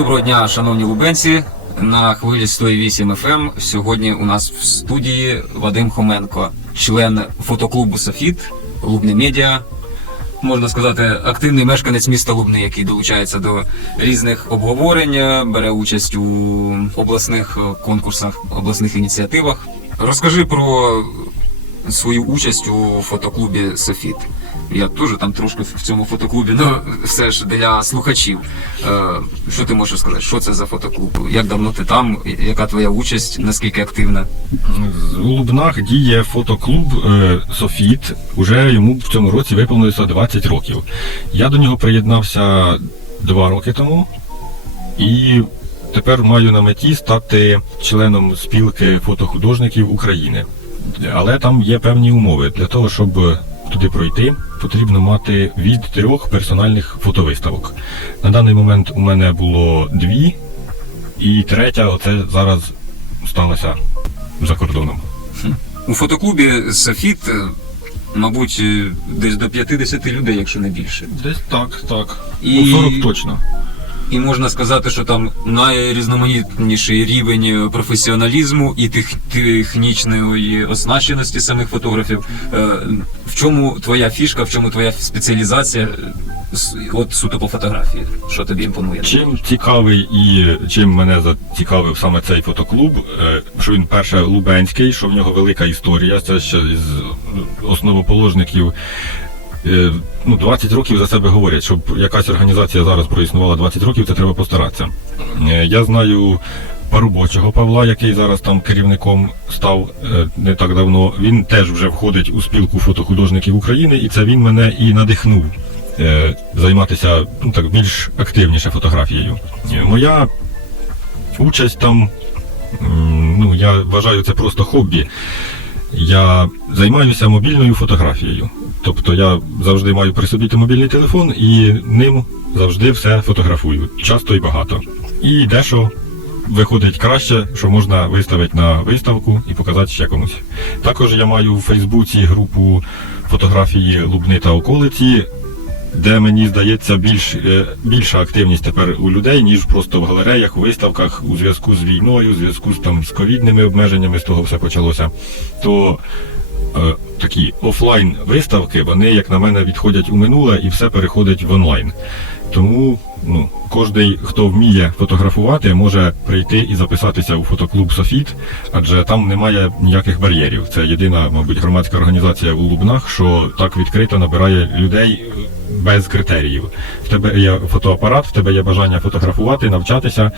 Доброго дня, шановні лубенці. На хвилі 108 FM. ем. Сьогодні у нас в студії Вадим Хоменко, член фотоклубу Софіт, Лубне Медіа. Можна сказати, активний мешканець міста Лубни, який долучається до різних обговорень, бере участь у обласних конкурсах, обласних ініціативах. Розкажи про свою участь у фотоклубі Софіт. Я теж там трошки в цьому фотоклубі, ну все ж для слухачів. Е, що ти можеш сказати? Що це за фотоклуб? Як давно ти там? Яка твоя участь? Наскільки активна? У Лубнах діє фотоклуб е, Софіт. Уже йому в цьому році виповнилося 20 років. Я до нього приєднався два роки тому і тепер маю на меті стати членом спілки фотохудожників України. Але там є певні умови. Для того, щоб туди пройти, потрібно мати від трьох персональних фотовиставок. На даний момент у мене було дві, і третя, оце зараз сталося за кордоном. У фотоклубі Софіт, е, мабуть, е, десь до 50 людей, якщо не більше. Десь так, так. І- Ну, 40 точно. І можна сказати, що там найрізноманітніший рівень професіоналізму і тех, технічної оснащеності самих фотографів. Е, В чому твоя фішка, в чому твоя спеціалізація? е, От суто по фотографії, що тобі імпонує? Чим цікавий і чим мене зацікавив саме цей фотоклуб, е, що він перше лубенський, що в нього велика історія, це ще з основоположників. Е, Ну, 20 років за себе говорять, щоб якась організація зараз проіснувала 20 років, це треба постаратися. Е, Я знаю Парубочого Павла, який зараз там керівником став е, не так давно. Він теж вже входить у спілку фотохудожників України, і це він мене і надихнув займатися ну, так більш активніше фотографією. Моя участь там, ну я вважаю, це просто хобі. Я займаюся мобільною фотографією. Тобто я завжди маю при собі мобільний телефон і ним завжди все фотографую. Часто і багато. І дещо виходить краще, що можна виставити на виставку і показати ще комусь. Також я маю в Фейсбуці групу фотографії Лубни та околиці, де мені здається більш, е, більша активність тепер у людей, ніж просто в галереях, у виставках у зв'язку з війною, у зв'язку з там з ковідними обмеженнями, з того все почалося. То е, такі офлайн виставки, вони, як на мене, відходять у минуле і все переходить в онлайн. Тому ну, кожен, хто вміє фотографувати, може прийти і записатися у фотоклуб Софіт, адже там немає ніяких бар'єрів. Це єдина, мабуть, громадська організація у Лубнах, що так відкрито набирає людей без критеріїв. В тебе є фотоапарат, в тебе є бажання фотографувати, навчатися.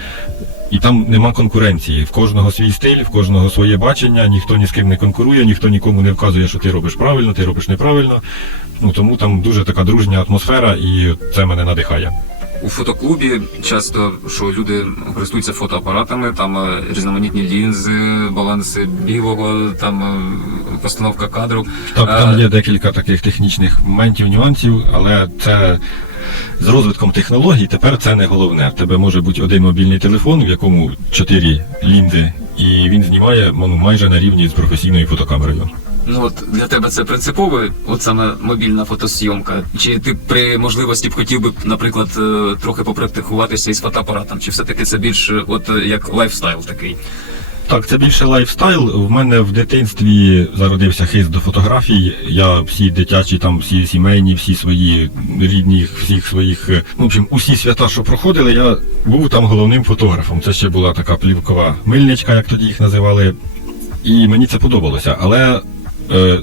І там нема конкуренції. В кожного свій стиль, в кожного своє бачення, ніхто ні з ким не конкурує, ніхто нікому не вказує, що ти робиш правильно, ти робиш неправильно. Ну тому там дуже така дружня атмосфера, і це мене надихає. У фотоклубі часто що люди користуються фотоапаратами, там е, різноманітні лінзи, баланси білого, там е, постановка кадру. Так, Е, там є декілька таких технічних моментів, нюансів, але це з розвитком технологій тепер це не головне. В тебе може бути один мобільний телефон, в якому чотири лінзи, і він знімає ну, майже на рівні з професійною фотокамерою. Ну от для тебе це принципово, от саме мобільна фотосйомка. Чи ти при можливості б хотів би, наприклад, е, трохи попрактикуватися із фотоапаратом? Чи все-таки це більш е, от е, як лайфстайл такий? Так, це більше лайфстайл. В мене в дитинстві зародився хист до фотографій. Я всі дитячі, там всі сімейні, всі свої рідні, всіх своїх, ну, в общем, усі свята, що проходили, я був там головним фотографом. Це ще була така плівкова мильничка, як тоді їх називали. І мені це подобалося. Але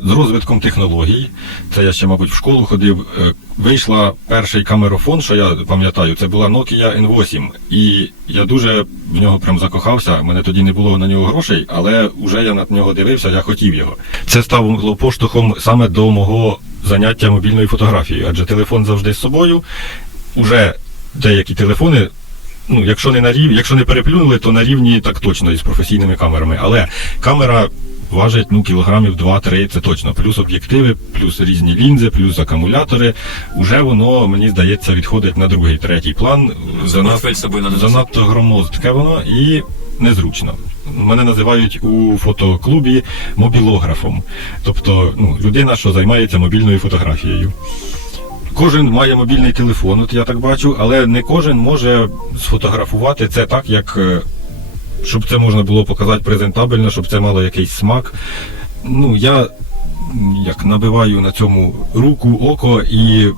з розвитком технологій, це я ще, мабуть, в школу ходив. е, Вийшла перший камерофон, що я пам'ятаю, це була Nokia N8. І я дуже в нього прям закохався. Мене тоді не було на нього грошей, але вже я на нього дивився, я хотів його. Це стало поштовхом саме до мого заняття мобільною фотографією, адже телефон завжди з собою. Уже деякі телефони ну, якщо не на рівні, якщо не переплюнули, то на рівні так точно із професійними камерами. Але камера важить ну, кілограмів 2-3, це точно. Плюс об'єктиви, плюс різні лінзи, плюс акумулятори. Уже воно, мені здається, відходить на другий, третій план. Занад- Портфель з собою надо носити. Занадто громоздке воно і незручно. Мене називають у фотоклубі мобілографом. Тобто ну, людина, що займається мобільною фотографією. кожен має мобільний телефон, от я так бачу, але не кожен може сфотографувати це так, як е, щоб це можна було показати презентабельно, щоб це мало якийсь смак. Ну, я як набиваю на цьому руку, око, і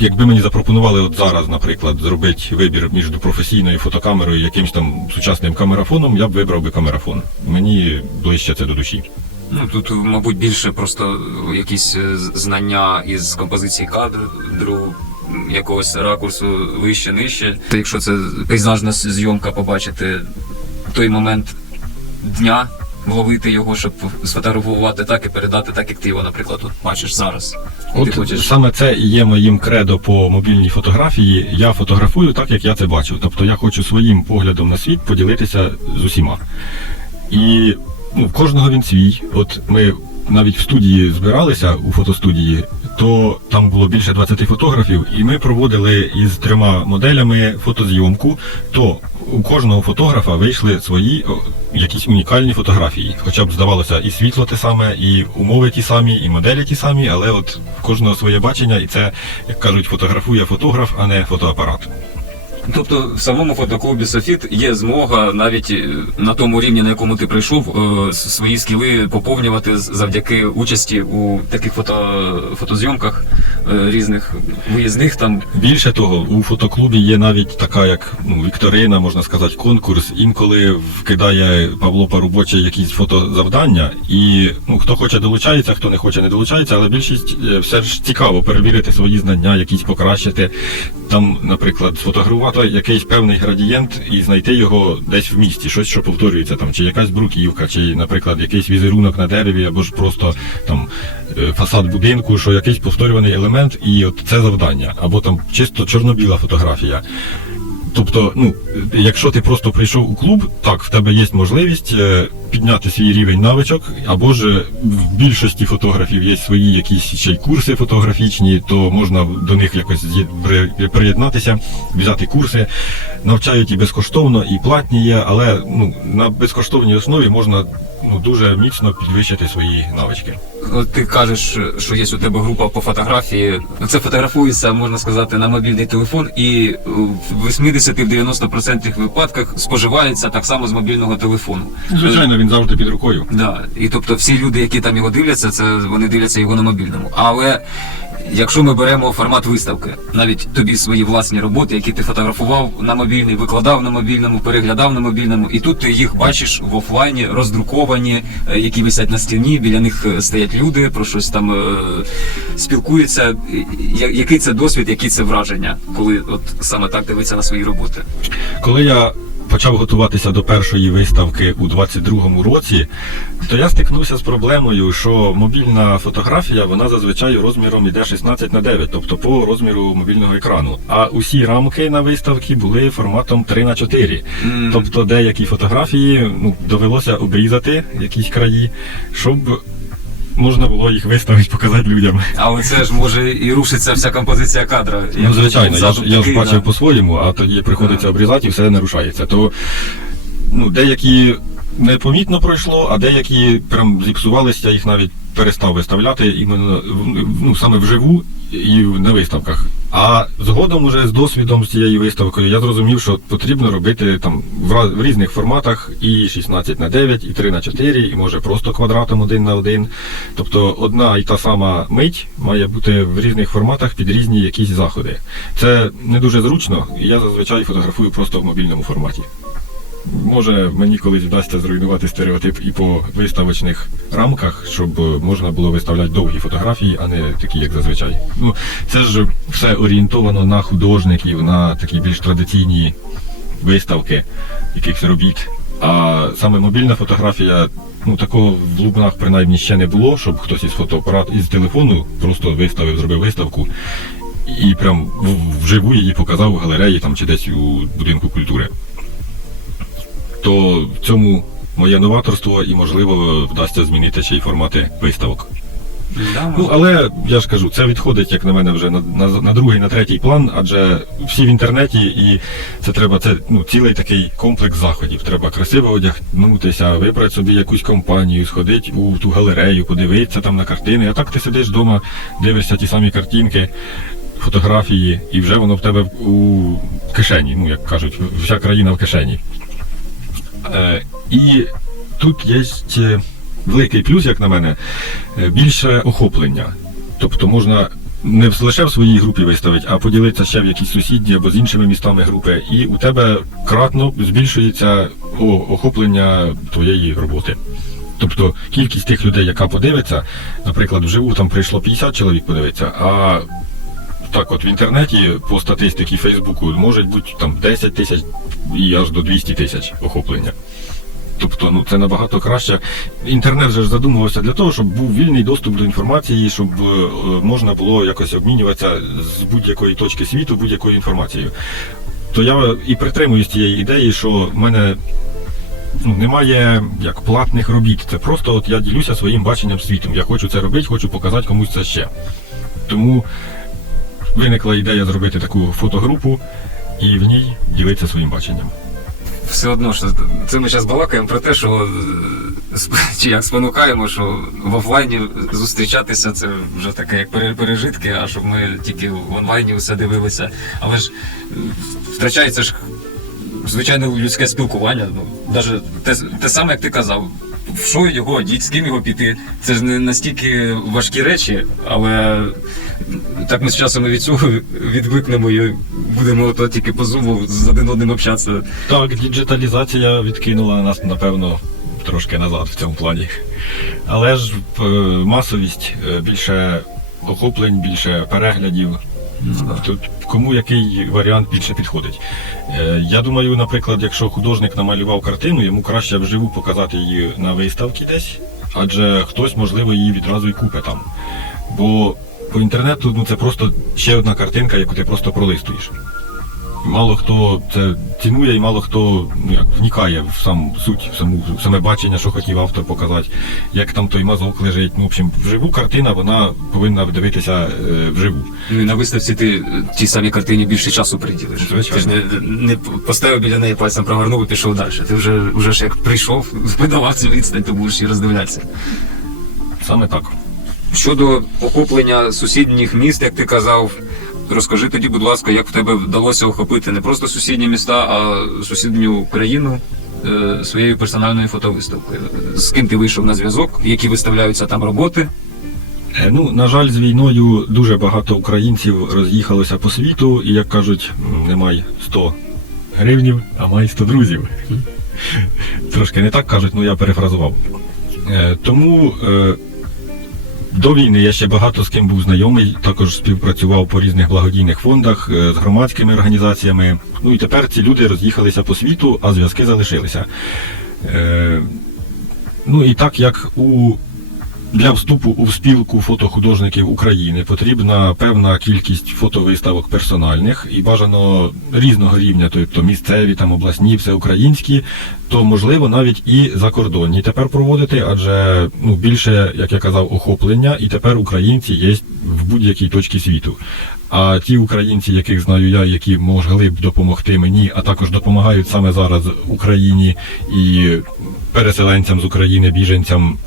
якби мені запропонували от зараз, наприклад, зробити вибір між професійною фотокамерою і якимось там сучасним камерафоном, я б вибрав би камерафон. Мені ближче це до душі. Ну тут, мабуть, більше просто якісь е, знання із композиції кадру, якогось ракурсу вище, нижче. Та якщо це пейзажна зйомка, побачити той момент дня, вловити його, щоб сфотографувати так і передати так, як ти його, наприклад, от бачиш зараз. І От ти хочеш саме це і є моїм кредо по мобільній фотографії. Я фотографую так, як я це бачу. Тобто я хочу своїм поглядом на світ поділитися з усіма. І ну, в кожного він свій. От ми навіть в студії збиралися у фотостудії, то там було більше 20 фотографів, і ми проводили із трьома моделями фотозйомку. То у кожного фотографа вийшли свої якісь унікальні фотографії. Хоча б здавалося, і світло те саме, і умови ті самі, і моделі ті самі, але от в кожного своє бачення, і це, як кажуть, фотографує фотограф, а не фотоапарат. Тобто в самому фотоклубі Софіт є змога навіть е, на тому рівні, на якому ти прийшов, е, свої скіли поповнювати завдяки участі у таких фото, фотозйомках е, різних виїзних там. Більше того, у фотоклубі є навіть така, як ну, вікторина, можна сказати, конкурс. Інколи вкидає Павло Парубочий якісь фотозавдання, і ну, хто хоче долучається, хто не хоче, не долучається, але більшість все ж цікаво перевірити свої знання, якісь покращити. Там, наприклад, сфотографувати якийсь певний градієнт і знайти його десь в місті, щось, що повторюється, там, чи якась бруківка, чи, наприклад, якийсь візерунок на дереві, або ж просто там е, фасад будинку, що якийсь повторюваний елемент, і от це завдання, або там чисто чорно-біла фотографія. Тобто, ну, якщо ти просто прийшов у клуб, так, в тебе є можливість е, підняти свій рівень навичок, або ж в більшості фотографів є свої якісь ще й курси фотографічні, то можна до них якось приєднатися, взяти курси. Навчають і безкоштовно, і платні є, але ну, на безкоштовній основі можна ну, дуже міцно підвищити свої навички. От ти кажеш, що є у тебе група по фотографії. Це фотографується, можна сказати, на мобільний телефон, і в 80-90% випадках споживається так само з мобільного телефону. Звичайно, він завжди під рукою. Да. І тобто всі люди, які там його дивляться, це вони дивляться його на мобільному. Але якщо ми беремо формат виставки, навіть тобі свої власні роботи, які ти фотографував на мобільний, викладав на мобільному, переглядав на мобільному, і тут ти їх бачиш в офлайні, роздруковані, е, які висять на стіні, біля них е, стоять люди, про щось там е, спілкуються. Який це досвід, які це враження, коли от саме так дивиться на свої роботи? Коли я почав готуватися до першої виставки у 22-му році, то я стикнувся з проблемою, що мобільна фотографія вона зазвичай розміром іде 16 на 9, тобто по розміру мобільного екрану. А усі рамки на виставці були форматом 3 на 4. Тобто деякі фотографії ну, довелося обрізати якісь краї, щоб можна було їх виставити, показати людям. Але це ж може і рушиться вся композиція кадра. Ну, звичайно, я ж, я ж бачив по-своєму, а тоді приходиться обрізати і все нарушається. То ну, деякі непомітно пройшло, а деякі прям зіпсувалися, їх навіть перестав виставляти іменно ну, саме вживу і на виставках. А згодом уже з досвідом з цією виставкою я зрозумів, що потрібно робити там в різних форматах і 16 на 9, і 3 на 4, і може просто квадратом один на один. Тобто одна і та сама мить має бути в різних форматах під різні якісь заходи. Це не дуже зручно, і я зазвичай фотографую просто в мобільному форматі. Може, мені колись вдасться зруйнувати стереотип і по виставочних рамках, щоб е, можна було виставляти довгі фотографії, а не такі, як зазвичай. Ну, це ж все орієнтовано на художників, на такі більш традиційні виставки якихось робіт. А саме мобільна фотографія, ну такого в Лубнах принаймні ще не було, щоб хтось із фотоапарат із телефону просто виставив, зробив виставку і прям вживу її показав у галереї там чи десь у будинку культури. То в цьому моє новаторство і можливо вдасться змінити ще й формати виставок. Да, Ну але я ж кажу, це відходить, як на мене, вже на, на, на другий, на третій план, адже всі в інтернеті, і це треба це ну, цілий такий комплекс заходів. Треба красиво одягнутися, вибрати собі якусь компанію, сходити у ту галерею, подивитися там на картини. А так ти сидиш вдома, дивишся ті самі картинки. фотографії, і вже воно в тебе у кишені, ну як кажуть, вся країна в кишені. Е, і тут є е, великий плюс, як на мене, е, більше охоплення. Тобто можна не лише в своїй групі виставити, а поділитися ще в якісь сусідні або з іншими містами групи, і у тебе кратно збільшується охоплення твоєї роботи. Тобто кількість тих людей, яка подивиться, наприклад, вживу там прийшло 50 чоловік подивитися, а так от в інтернеті по статистиці Фейсбуку може бути там 10 тисяч і аж до 200 тисяч охоплення. Тобто, ну це набагато краще. Інтернет же ж задумувався для того, щоб був вільний доступ до інформації, щоб е, можна було якось обмінюватися з будь-якої точки світу будь-якою інформацією. То я і притримуюсь цієї ідеї, що в мене ну, немає як платних робіт. Це просто от я ділюся своїм баченням світом. Я хочу це робити, хочу показати комусь це ще. Тому виникла ідея зробити таку фотогрупу і в ній ділитися своїм баченням. Все одно, що це ми зараз балакаємо про те, що е, чи як спонукаємо, що в офлайні зустрічатися це вже таке як пере- пережитки, а щоб ми тільки в онлайні все дивилися. Але ж е, втрачається ж звичайне людське спілкування. Ну, навіть те, те саме, як ти казав. Що його одіть, з ким його піти. Це ж не настільки важкі речі, але так ми з часом і від цього відвикнемо і будемо то тільки по зуму з один одним общатися. Так, діджиталізація відкинула нас, напевно, трошки назад в цьому плані. Але ж е, масовість, е, більше охоплень, більше переглядів. Тут кому який варіант більше підходить. Е, Я думаю, наприклад, якщо художник намалював картину, йому краще вживу показати її на виставці десь, адже хтось, можливо, її відразу і купить там. Бо по інтернету ну, це просто ще одна картинка, яку ти просто пролистуєш. Мало хто це цінує і мало хто ну, як, вникає в сам суть, в саму в саме бачення, що хотів автор показати, як там той мазок лежить. Ну, в общем, вживу картина вона повинна дивитися е, вживу. Ну і на виставці ти тій самій картині більше часу приділиш. Звичайно. Ти ж не, не поставив біля неї пальцем прогорнув і пішов далі. Ти вже, вже ж як прийшов, видавав цю відстань, то будеш і роздивлятися. Саме так. Щодо охоплення сусідніх міст, як ти казав, розкажи тоді, будь ласка, як в тебе вдалося охопити не просто сусідні міста, а сусідню країну е, своєю персональною фотовиставкою. З ким ти вийшов на зв'язок, які виставляються там роботи. Е, Ну, на жаль, з війною дуже багато українців роз'їхалося по світу, і як кажуть, м, не май 100 гривнів, а май 100 друзів. Трошки не так кажуть, ну я перефразував. Е, Тому до війни я ще багато з ким був знайомий, також співпрацював по різних благодійних фондах е, з громадськими організаціями. Ну і тепер ці люди роз'їхалися по світу, а зв'язки залишилися. Е, Ну і так як у для вступу у спілку фотохудожників України потрібна певна кількість фотовиставок персональних і бажано різного рівня, тобто місцеві, там обласні, всеукраїнські, то можливо навіть і закордонні тепер проводити, адже ну більше, як я казав, охоплення, і тепер українці є в будь-якій точці світу. А ті українці, яких знаю я, які могли б допомогти мені, а також допомагають саме зараз Україні і переселенцям з України, біженцям.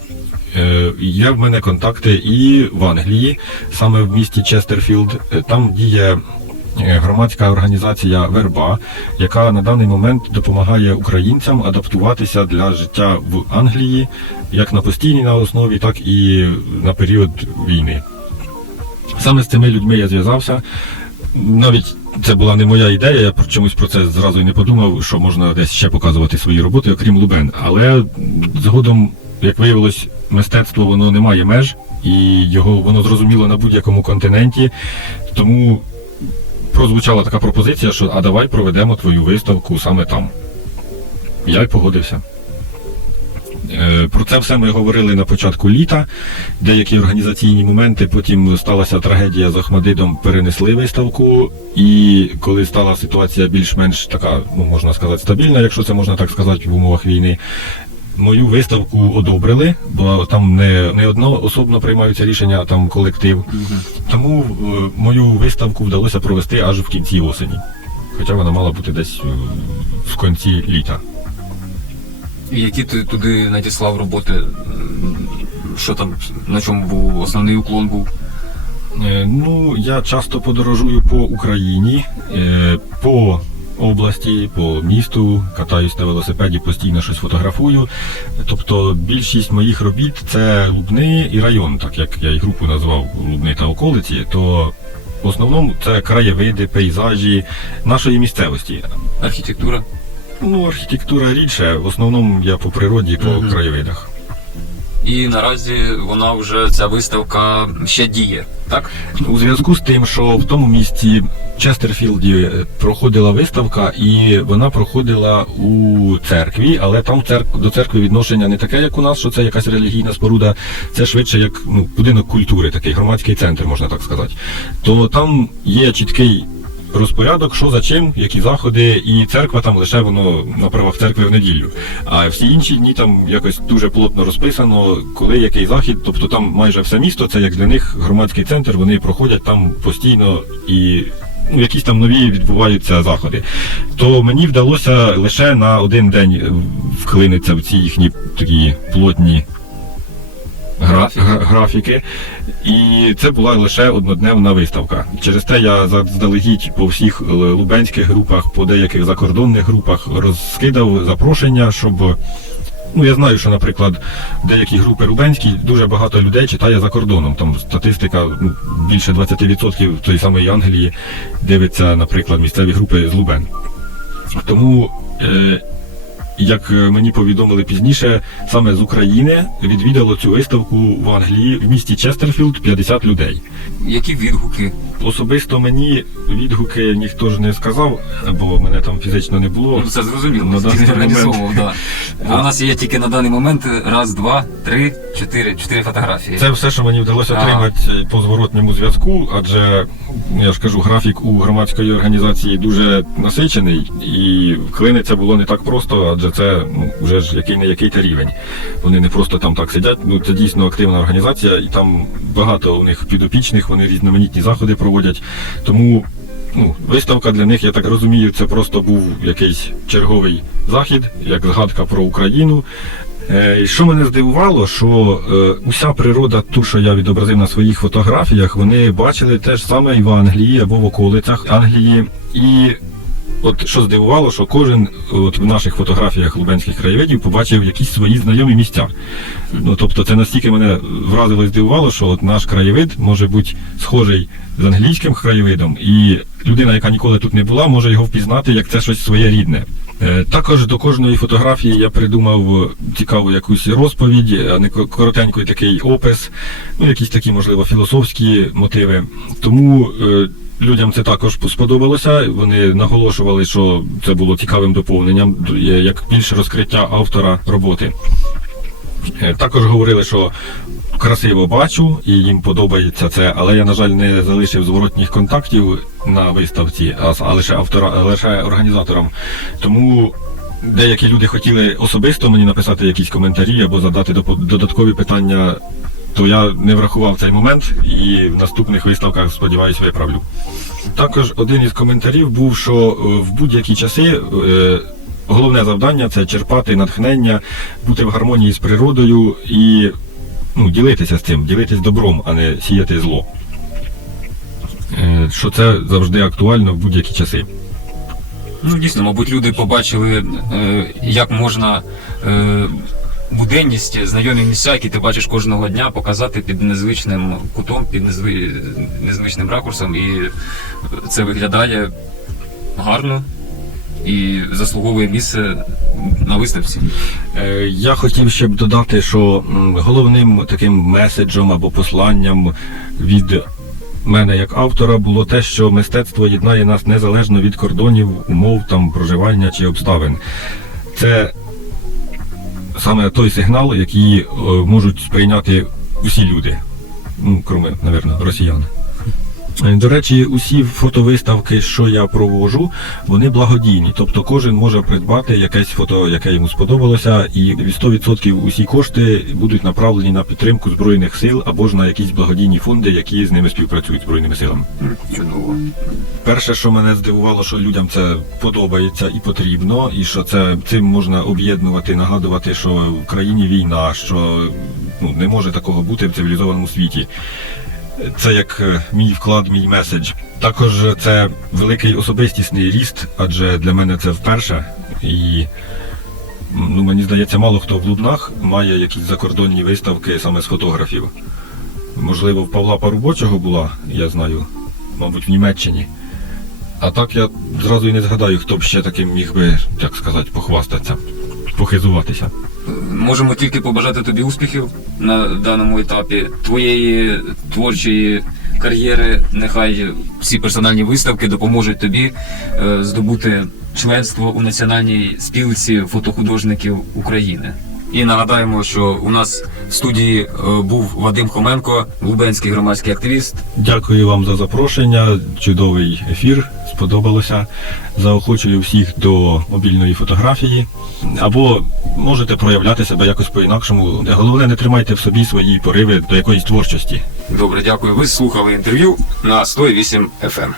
Е, Є в мене контакти і в Англії, саме в місті Честерфілд. Там діє е, громадська організація Верба, яка на даний момент допомагає українцям адаптуватися для життя в Англії як на постійній на основі, так і на період війни. Саме з цими людьми я зв'язався. Навіть це була не моя ідея, я чомусь про це зразу і не подумав, що можна десь ще показувати свої роботи, окрім Лубен. Але згодом, як виявилось, мистецтво воно не має меж, і його воно зрозуміло на будь-якому континенті. Тому прозвучала така пропозиція, що а давай проведемо твою виставку саме там. Я й погодився. Е, Про це все ми говорили на початку літа. Деякі організаційні моменти. Потім сталася трагедія з Ахмадидом, перенесли виставку. І коли стала ситуація більш-менш така, ну можна сказати, стабільна, якщо це можна так сказати, в умовах війни. Мою виставку одобрили, бо там не, не одноособно приймаються рішення, а там колектив. Тому е, мою виставку вдалося провести аж в кінці осені. Хоча вона мала бути десь е, в кінці літа. І які ти туди надіслав роботи? Що там, на чому був основний уклон був? Е, Ну, я часто подорожую по Україні, е, по області, по місту, катаюсь на велосипеді, постійно щось фотографую. Тобто більшість моїх робіт це Лубни і район, так як я і групу назвав Лубни та околиці, то в основному це краєвиди, пейзажі нашої місцевості. Архітектура. Ну, архітектура рідше, в основному я по природі, по Мгм. краєвидах. І наразі вона вже ця виставка ще діє, так? У зв'язку з тим, що в тому місті Честерфілді проходила виставка, і вона проходила у церкві, але там церк... до церкви відношення не таке, як у нас, що це якась релігійна споруда, це швидше як ну, будинок культури, такий громадський центр, можна так сказати. То там є чіткий. Розпорядок, що за чим, які заходи, і церква там лише воно на правах церкви в неділю. А всі інші дні там якось дуже плотно розписано, коли який захід. Тобто там майже все місто, це як для них громадський центр, вони проходять там постійно і ну, якісь там нові відбуваються заходи. То мені вдалося лише на один день вклинитися в ці їхні такі плотні Графіки. І це була лише однодневна виставка. Через те я заздалегідь по всіх е, лубенських групах, по деяких закордонних групах розкидав запрошення, щоб. Ну, я знаю, що, наприклад, деякі групи рубенські дуже багато людей читає за кордоном. Там статистика ну, більше 20% тої самої Англії дивиться, наприклад, місцеві групи з Лубен. Тому, е, як е, мені повідомили пізніше, саме з України відвідало цю виставку в Англії в місті Честерфілд 50 людей. Які відгуки? Особисто мені відгуки ніхто ж не сказав, бо мене там фізично не було. Ну, це зрозуміло, ти не організовував, да. А. у нас є тільки на даний момент раз, два, три, чотири, чотири фотографії. Це все, що мені вдалося Ага. отримати по зворотньому зв'язку, адже я ж кажу, графік у громадської організації дуже насичений, і вклиниться було не так просто, адже це ну, вже ж який не який та рівень. Вони не просто там так сидять. Ну це дійсно активна організація, і там багато у них підопічних, вони різноманітні заходи проводять. Тому ну, виставка для них, я так розумію, це просто був якийсь черговий захід, як згадка про Україну. Е, і Що мене здивувало, що е, уся природа, ту, що я відобразив на своїх фотографіях, вони бачили те ж саме і в Англії або в околицях Англії. І от що здивувало, що кожен от в наших фотографіях лубенських краєвидів побачив якісь свої знайомі місця. Ну тобто це настільки мене вразило і здивувало, що от наш краєвид може бути схожий з англійським краєвидом, і людина, яка ніколи тут не була, може його впізнати як це щось своє рідне. Е, Також до кожної фотографії я придумав цікаву якусь розповідь, а не коротенький такий опис, ну якісь такі, можливо, філософські мотиви. Тому е, людям це також сподобалося. Вони наголошували, що це було цікавим доповненням, як більше розкриття автора роботи. Е, Також говорили, що красиво бачу і їм подобається це, але я, на жаль, не залишив зворотніх контактів на виставці, а, лише автора, лише організаторам. Тому деякі люди хотіли особисто мені написати якісь коментарі або задати додаткові питання. То я не врахував цей момент і в наступних виставках, сподіваюся, виправлю. Також один із коментарів був, що е, в будь-які часи е, головне завдання це черпати натхнення, бути в гармонії з природою і ну, ділитися з цим, ділитись добром, а не сіяти зло. Е, Що це завжди актуально в будь-які часи. Ну, дійсно, мабуть, люди побачили, як можна буденність, знайомі місця, які ти бачиш кожного дня, показати під незвичним кутом, під незви... незвичним ракурсом, і це виглядає гарно і заслуговує місце на виставці. Е, Я хотів ще б додати, що головним таким меседжем або посланням від мене як автора було те, що мистецтво єднає нас незалежно від кордонів, умов там проживання чи обставин. Це саме той сигнал, який е, можуть сприйняти усі люди, ну, кроме, мабуть, росіян. Е, До речі, усі фотовиставки, що я проводжу, вони благодійні. Тобто кожен може придбати якесь фото, яке йому сподобалося, і від 100% усі кошти будуть направлені на підтримку збройних сил або ж на якісь благодійні фонди, які з ними співпрацюють збройними силами. Чудово. Перше, що мене здивувало, що людям це подобається і потрібно, і що це цим можна об'єднувати, нагадувати, що в країні війна, що ну, не може такого бути в цивілізованому світі. Це як е, мій вклад, мій меседж. Також це великий особистісний ріст, адже для мене це вперше. І ну, мені здається, мало хто в Лубнах має якісь закордонні виставки саме з фотографів. Можливо, в Павла Парубочого була, я знаю, мабуть, в Німеччині. А так я зразу і не згадаю, хто б ще таким міг би, як сказати, похвастатися, похизуватися. Можемо тільки побажати тобі успіхів на даному етапі твоєї творчої кар'єри. Нехай всі персональні виставки допоможуть тобі е, здобути членство у національній спілці фотохудожників України. І нагадаємо, що у нас в студії е, був Вадим Хоменко, лубенський громадський активіст. Дякую вам за запрошення. Чудовий ефір. Сподобалося. Заохочую всіх до мобільної фотографії. Або можете проявляти себе якось по-інакшому. Головне, не тримайте в собі свої пориви до якоїсь творчості. Добре, дякую. Ви слухали інтерв'ю на 108 FM.